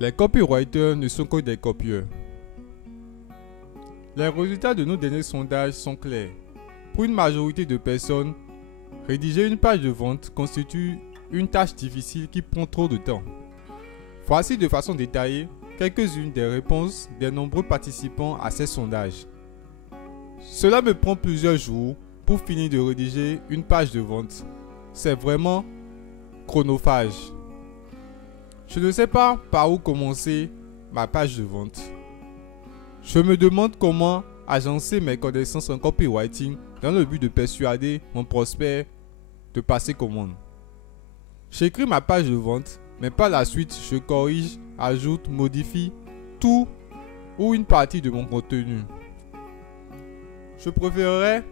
Les copywriters ne sont que des copieurs. Les résultats de nos derniers sondages sont clairs. Pour une majorité de personnes, rédiger une page de vente constitue une tâche difficile qui prend trop de temps. Voici de façon détaillée quelques-unes des réponses des nombreux participants à ces sondages. Cela me prend plusieurs jours pour finir de rédiger une page de vente. C'est vraiment chronophage. Je ne sais pas par où commencer ma page de vente. Je me demande comment agencer mes connaissances en copywriting dans le but de persuader mon prospect de passer commande. J'écris ma page de vente, mais par la suite, je corrige, ajoute, modifie tout ou une partie de mon contenu. Je préférerais,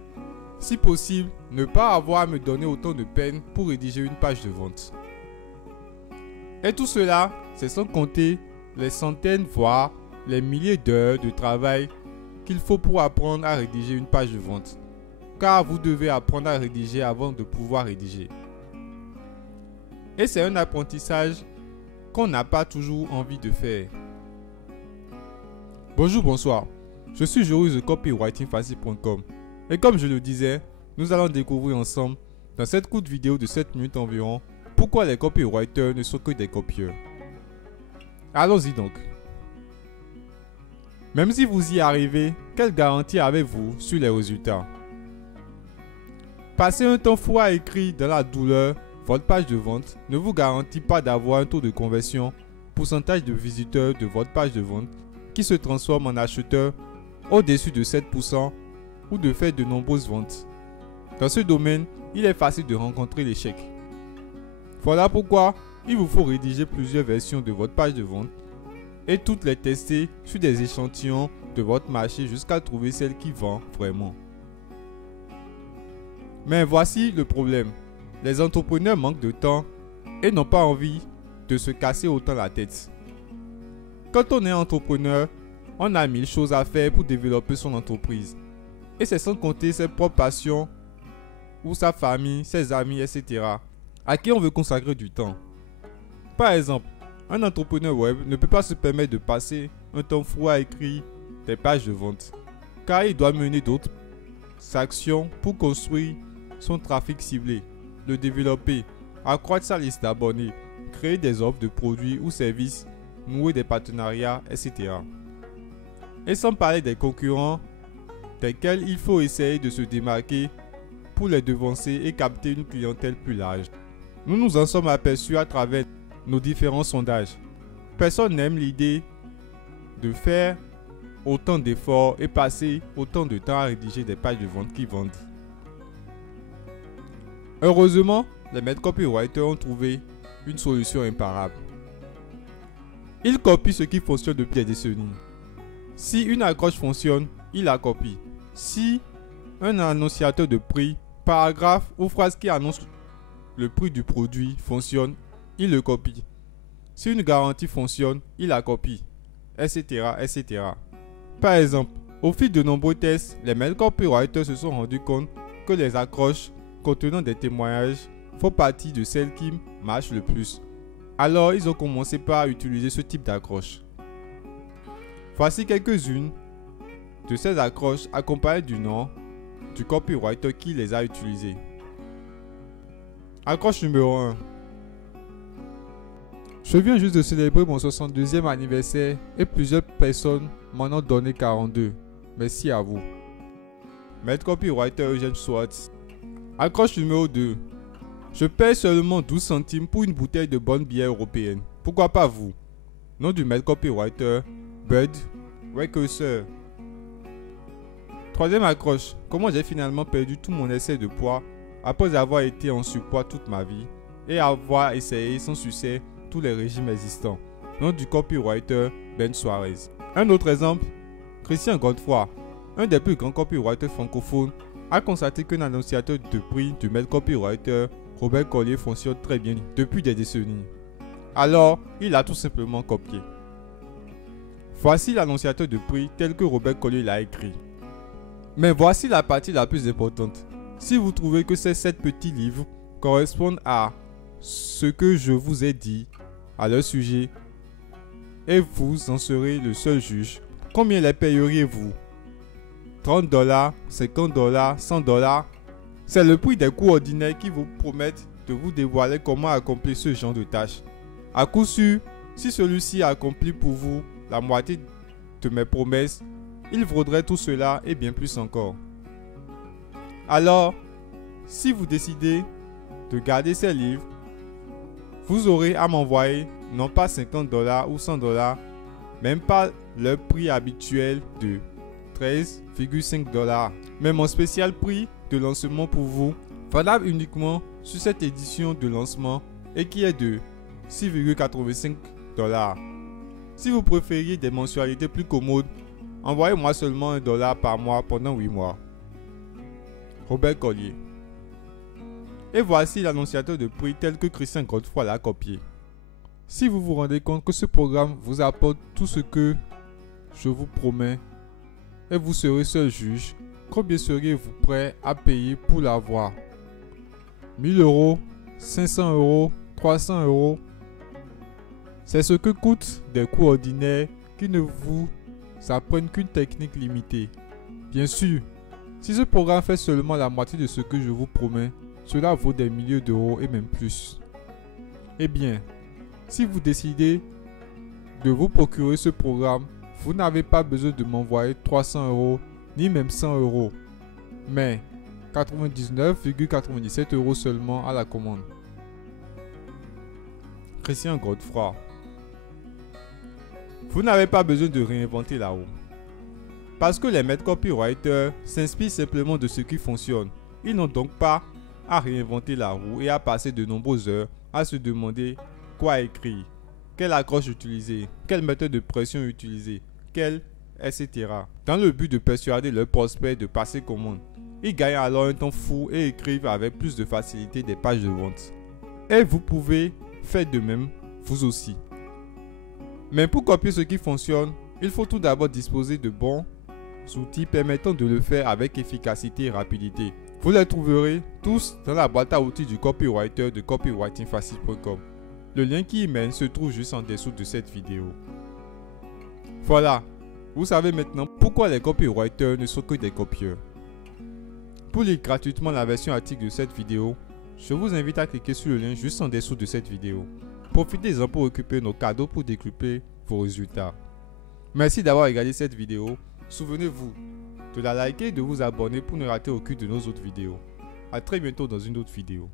si possible, ne pas avoir à me donner autant de peine pour rédiger une page de vente. Et tout cela, c'est sans compter les centaines, voire les milliers d'heures de travail qu'il faut pour apprendre à rédiger une page de vente. Car vous devez apprendre à rédiger avant de pouvoir rédiger. Et c'est un apprentissage qu'on n'a pas toujours envie de faire. Bonjour, bonsoir. Je suis Joris de copywritingfacile.com. Et comme je le disais, nous allons découvrir ensemble, dans cette courte vidéo de 7 minutes environ, pourquoi les copywriters ne sont que des copieurs. Allons-y donc. Même si vous y arrivez, quelle garantie avez-vous sur les résultats? Passer un temps fou à écrire dans la douleur, votre page de vente ne vous garantit pas d'avoir un taux de conversion, pourcentage de visiteurs de votre page de vente qui se transforme en acheteurs au-dessus de 7% ou de faire de nombreuses ventes. Dans ce domaine, il est facile de rencontrer l'échec. Voilà pourquoi il vous faut rédiger plusieurs versions de votre page de vente et toutes les tester sur des échantillons de votre marché jusqu'à trouver celle qui vend vraiment. Mais voici le problème. Les entrepreneurs manquent de temps et n'ont pas envie de se casser autant la tête. Quand on est entrepreneur, on a 1000 choses à faire pour développer son entreprise. Et c'est sans compter ses propres passions ou sa famille, ses amis, etc. à qui on veut consacrer du temps. Par exemple, un entrepreneur web ne peut pas se permettre de passer un temps fou à écrire des pages de vente, car il doit mener d'autres actions pour construire son trafic ciblé, le développer, accroître sa liste d'abonnés, créer des offres de produits ou services, nouer des partenariats, etc. Et sans parler des concurrents, desquels il faut essayer de se démarquer pour les devancer et capter une clientèle plus large. Nous nous en sommes aperçus à travers nos différents sondages. Personne n'aime l'idée de faire autant d'efforts et passer autant de temps à rédiger des pages de vente qui vendent. Heureusement, les maîtres copywriters ont trouvé une solution imparable. Ils copient ce qui fonctionne depuis des décennies. Si une accroche fonctionne, ils la copient. Si un annonciateur de prix, paragraphe ou phrase qui annonce le prix du produit fonctionne, il le copie. Si une garantie fonctionne, il la copie, etc., etc. Par exemple, au fil de nombreux tests, les maîtres copywriters se sont rendus compte que les accroches contenant des témoignages font partie de celles qui marchent le plus. Alors, ils ont commencé par utiliser ce type d'accroche. Voici quelques-unes de ces accroches accompagnées du nom du copywriter qui les a utilisées. Accroche numéro 1. Je viens juste de célébrer mon 62e anniversaire et plusieurs personnes m'en ont donné 42. Merci à vous. Maître copywriter Eugène Schwartz. Accroche numéro 2. Je paie seulement 12 centimes pour une bouteille de bonne bière européenne. Pourquoi pas vous? Nom du maître copywriter Bud Weckerser. Troisième accroche. Comment j'ai finalement perdu tout mon excès de poids après avoir été en surpoids toute ma vie et avoir essayé sans succès tous les régimes existants. Nom du copywriter Ben Suarez. Un autre exemple, Christian Godefroy, un des plus grands copywriters francophones, a constaté qu'un annonciateur de prix du maître copywriter Robert Collier fonctionne très bien depuis des décennies. Alors, il a tout simplement copié. Voici l'annonciateur de prix tel que Robert Collier l'a écrit. Mais voici la partie la plus importante. Si vous trouvez que ces 7 petits livres correspondent à ce que je vous ai dit à leur sujet et vous en serez le seul juge. Combien les payeriez-vous? 30 $, 50 $, 100 $? C'est le prix des cours ordinaires qui vous promettent de vous dévoiler comment accomplir ce genre de tâches. À coup sûr, si celui-ci accomplit pour vous la moitié de mes promesses, il vaudrait tout cela et bien plus encore. Alors, si vous décidez de garder ces livres, vous aurez à m'envoyer non pas 50 $ ou 100 $, même pas le prix habituel de 13,5 $, mais mon spécial prix de lancement pour vous, valable uniquement sur cette édition de lancement et qui est de 6,85 $. Si vous préfériez des mensualités plus commodes, envoyez-moi seulement $1 par mois pendant 8 mois. Robert Collier. Et voici l'annonciateur de prix tel que Christian Godefroy l'a copié. Si vous vous rendez compte que ce programme vous apporte tout ce que je vous promets et vous serez seul juge, combien seriez-vous prêt à payer pour l'avoir? 1000 €, 500 €, 300 €? C'est ce que coûtent des cours ordinaires qui ne vous apprennent qu'une technique limitée. Bien sûr, si ce programme fait seulement la moitié de ce que je vous promets, cela vaut des milliers d'euros et même plus. Eh bien, si vous décidez de vous procurer ce programme, vous n'avez pas besoin de m'envoyer 300 € ni même 100 €, mais 99,97 € seulement à la commande. Christian Godefroy. Vous n'avez pas besoin de réinventer la roue. Parce que les maîtres copywriters s'inspirent simplement de ce qui fonctionne. Ils n'ont donc pas à réinventer la roue et à passer de nombreuses heures à se demander quoi écrire, quelle accroche utiliser, quelle méthode de pression utiliser, quelle, etc. Dans le but de persuader leurs prospects de passer commande. Ils gagnent alors un temps fou et écrivent avec plus de facilité des pages de vente. Et vous pouvez faire de même, vous aussi. Mais pour copier ce qui fonctionne, il faut tout d'abord disposer de bons outils permettant de le faire avec efficacité et rapidité. Vous les trouverez tous dans la boîte à outils du copywriter de copywritingfacile.com. Le lien qui y mène se trouve juste en dessous de cette vidéo. Voilà, vous savez maintenant pourquoi les copywriters ne sont que des copieurs. Pour lire gratuitement la version article de cette vidéo, je vous invite à cliquer sur le lien juste en dessous de cette vidéo. Profitez-en pour occuper nos cadeaux pour décupler vos résultats. Merci d'avoir regardé cette vidéo. Souvenez-vous de la liker et de vous abonner pour ne rater aucune de nos autres vidéos. A très bientôt dans une autre vidéo.